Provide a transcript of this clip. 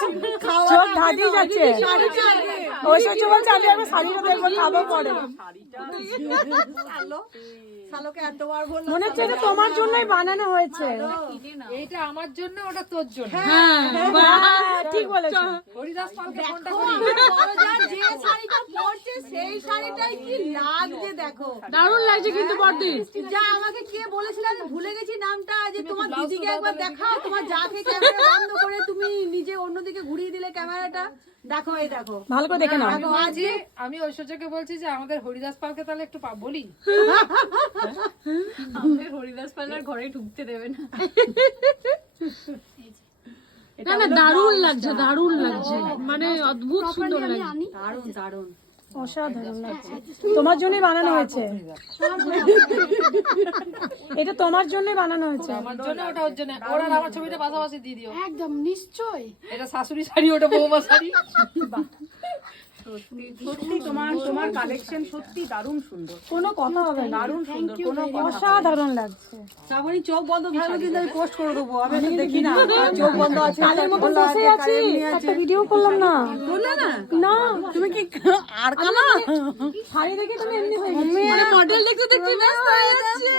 চোখ ধাঁধিয়ে যাচ্ছে। ঐশ্বর্য বলছে আমি একবার শাড়িটা দেখবো, খাবো পরে। মনে হচ্ছে এটা তোমার জন্যই বানানো হয়েছে। এইটা আমার জন্য, ওটা তোর জন্য। হ্যাঁ, ঠিক বলেছো। হরিদাস পালকে ফোনটা করি। যে শাড়িটা পরছে সেই শাড়িটাই কি লাগছে দেখো, দারুণ লাগছে কিন্তু বড়দি। যা আমাকে কে বলেছিল আমি ভুলে গেছি নামটা, যে তোমার দিদিকে একবার দেখাও, তোমার যাকে ক্যামেরা বন্ধ করে তুমি নিজে অন্যদিকে ঘুরিয়ে দিলে ক্যামেরাটা। দেখো এই দেখো ভালো করে দেখে নাও। আমি ঐশ্বর্যকে বলছি যে আমাদের হরিদাস পালকে তাহলে একটু বলি। আমাদের হরিদাস পাল আর ঘরে ঢুকতে দেবে না। না না, দারুণ লাগছে, দারুণ লাগছে, মানে অদ্ভুত সুন্দর লাগছে, দারুণ দারুণ অসাধারণ লাগছে। তোমার জন্যই বানানো হয়েছে এটা, তোমার জন্যই বানানো হয়েছে। আমার জন্য, ওটা ওর জন্য। ওরা আমার ছবিটা পাশাপাশি দিয়ে দিও। একদম নিশ্চয়। এটা শাশুড়ি শাড়ি, ওটা বৌমা শাড়ি। সত্যি তোমার কালেকশন সত্যি দারুণ সুন্দর, কোনো কথা হবে না, দারুণ সুন্দর, কোনো অসাধারণ লাগছে। শ্রাবণী চোখ বন্ধ থাকলে কিন্তু আমি পোস্ট করে দেবো, আমি তো দেখি না চোখ বন্ধ আছে, কালের মতো বসে আছি, একটা ভিডিও করলাম না। বললে না না, তুমি কি আর কানা শাড়ি দেখে তুমি এমনি হয়ে গেছি, মডেল দেখতে দেখতে ব্যস্ত হয়ে যাচ্ছে।